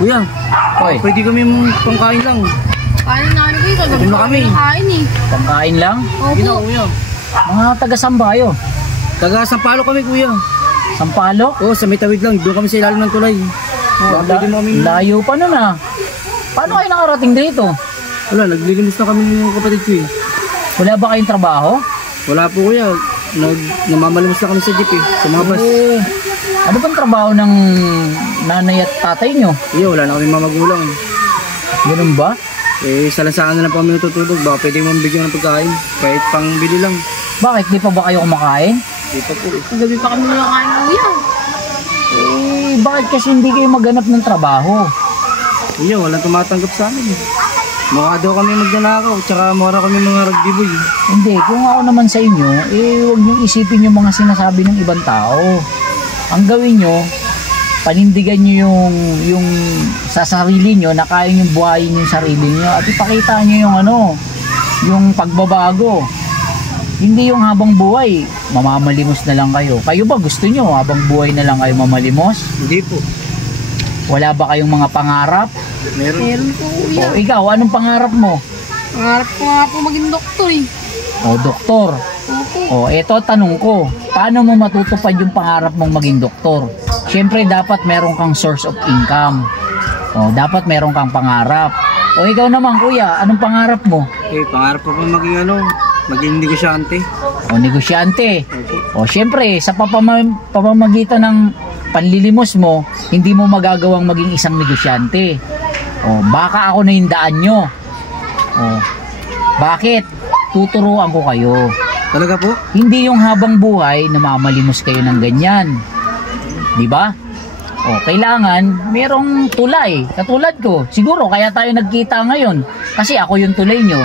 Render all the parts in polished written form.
Kuya, Hoy, pwede kami pangkain lang. Kain na ano kayo? Kagabi Ano pa kami? kami nakain eh. pangkain lang? Gina, Opo. kuya. Mga taga-samba kayo? Taga Sampalo kami, kuya. Sampalo? Oo, sa may tawid lang. Doon kami sa ilalim ng tulay. Baka pwede mo kami... Layo pa nun ah. Paano kayo nakarating dito? Wala, naglilinis na kami ng kapatid ko eh. Wala ba kayong trabaho? Wala po, kuya. Namamalimos na kami sa jeep eh. Sa mga bus. Ano bang trabaho ng nanay at tatay nyo? Iya, wala na kami mamagulang. Ganun ba? Eh, sa lansangan na lang po kami natutulog. Baka pwede mo mabigyan ng pagkain. Kahit pang bili lang. Bakit? Di pa ba kayo kumakain? Di pa po eh. Kagabi pa kami nakain kuya. Bakit kasi hindi kayo maghanap ng trabaho? Iya, walang tumatanggap sa amin eh. Mukha daw kami magnanakaw. Tsaka mura kami mga rugby boy. Hindi, kung ako naman sa inyo, huwag niyo isipin yung mga sinasabi ng ibang tao. Ang gawin nyo, panindigan nyo yung sa sarili nyo na kaya nyo buhayin yung sarili nyo at ipakita nyo yung yung pagbabago. Hindi yung habang buhay, mamamalimos na lang kayo. Kayo ba gusto nyo habang buhay na lang kayo mamalimos? Hindi po. Wala ba kayong mga pangarap? Meron. Meron po kuya. O ikaw, anong pangarap mo? Pangarap ko nga po maging doktor eh. O doktor. Opo. O eto tanong ko, paano mo matutupad yung pangarap mong maging doktor? Siyempre dapat meron kang source of income. O dapat meron kang pangarap. O ikaw naman kuya, anong pangarap mo? Eh, pangarap ko po maging maging negosyante. O negosyante. O siyempre sa pamamagitan ng panlilimos mo, hindi mo magagawang maging isang negosyante. O baka ako na yung daan nyo. O bakit? Tuturuan ko kayo. Talaga po? Hindi yung habang buhay namamalimos kayo ng ganyan. Di ba? O, kailangan merong tulay. Katulad ko. Siguro kaya tayo nagkita ngayon. Kasi ako yung tulay nyo.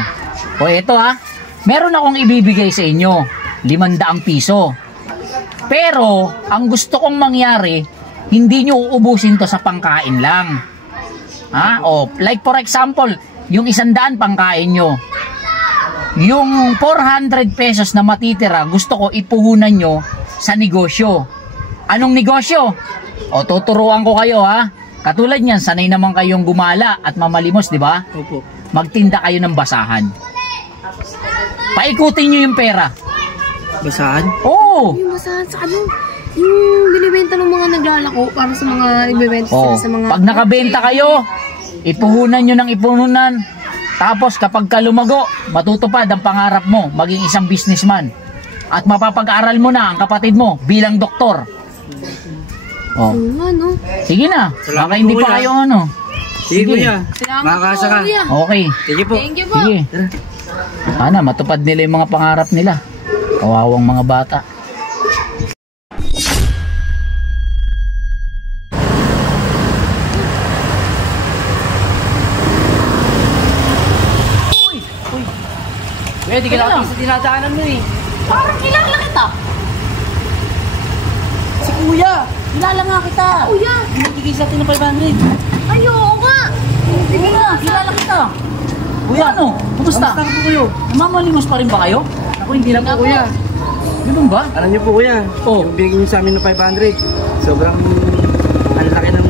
O, eto ha. Meron akong ibibigay sa inyo. 500 piso. Pero, ang gusto kong mangyari, hindi nyo uubusin to sa pangkain lang. Ha? O, like for example, yung 100 pangkain nyo. Yung 400 pesos na matitira, gusto ko ipuhunan nyo sa negosyo. Anong negosyo? O tuturuan ko kayo ha. Katulad niyan, sanay naman kayong gumala at mamalimos, di ba? Opo. Magtinda kayo ng basahan. Paikutin nyo yung pera. Basahan? Oo. Yung masahan sa yung binibenta ng mga naglalako para sa mga nagbebenta sila sa mga... Pag nakabenta kayo, ipuhunan nyo ng ipuhunan. Tapos kapag ka lumago, matutupad ang pangarap mo, maging isang businessman. At mapapag-aral mo na ang kapatid mo bilang doktor. Oh. Ano? Sige na, Salamat baka hindi po, pa kuya. kayo Sige, kuya. Salamat Makakasa po ka. kuya. Okay. Sige po. Thank you po. Sige. Sana matupad nila yung mga pangarap nila. Kawawang mga bata. Di ka natin sa dinadaanan mo eh. Parang kilala kita. Si kuya. Kilala nga kita. Kuya. Binibigay sa atin ng 500. Ay, oo nga. Sige na, kilala kita. Kuya, ano? Kumusta? Kamusta po kayo? Namamalimos pa rin ba kayo? Ako hindi lang po kuya. Ganun ba? Alam niyo po kuya, Oh. yung binigay niyo sa amin ng 500, sobrang ang laki ng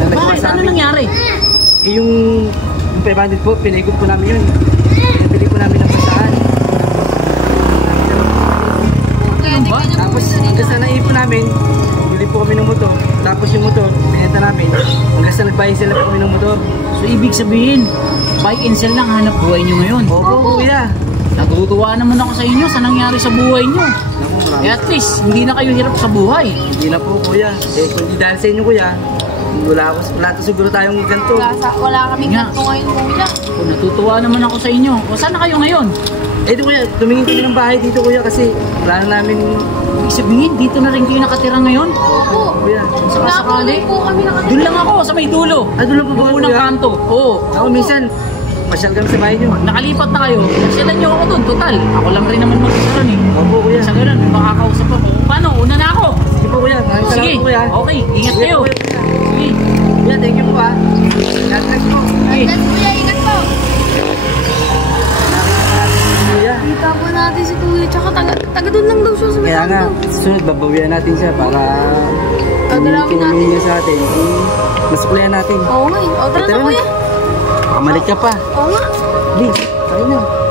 nagawa Bakit? sa Ano amin. nangyari? Eh, yung 500 po, pinaikot po namin yun. Pinabili po namin ng basahan. Ganun ba? Tapos hanggang sa naipon namin, bili po kami ng motor. Tapos yung motor, pinenta namin. Hanggang sa nagbayad sila po kami ng motor. So ibig sabihin, buy and sell lang hanap buhay nyo ngayon. Opo kuya. Natutuwa naman ako sa inyo sa nangyari sa buhay nyo. Naku, Eh at least, hindi na kayo hirap sa buhay. hindi na po kuya. Eh kung di dahil sa inyo kuya, wala to siguro tayong ganito. Wala kaming Nga. ganito ngayon kuya. O, natutuwa naman ako sa inyo. O saan na kayo ngayon? Eh di kuya, tumingin kami ng bahay dito kuya kasi plano namin Ibig sabihin, dito na rin kayo nakatira ngayon? Opo. kuya. Saka sakali. po kami nakatira. Doon lang ako sa may dulo. Ah, doon lang po ba, Doon unang kuya? kanto. Oo. Ako minsan, masyal kami sa bahay niyo. Nakalipat na kayo. Sila nyo ako doon. Total. Ako lang rin naman mag-isaran eh. Opo kuya. Sa ganun, may makakausap ako. Paano? Una na ako. Sige po kuya, maraming Sige. salamat po kuya. Okay. Ingat Sige kayo. po, kuya. Sige. Kuya, thank you po ha. God bless po. Sige. Ingat kuya, ingat po. Kuya. Kita po natin si kuya, tsaka taga doon lang daw siya sa Kaya nga, kanto. susunod babawian natin siya para Dadalawin kung natin. niya sa atin. Masuklihan natin. Oo nga eh. O, tara na, kuya. Makamalit ka pa. Oo nga. Please, tayo na.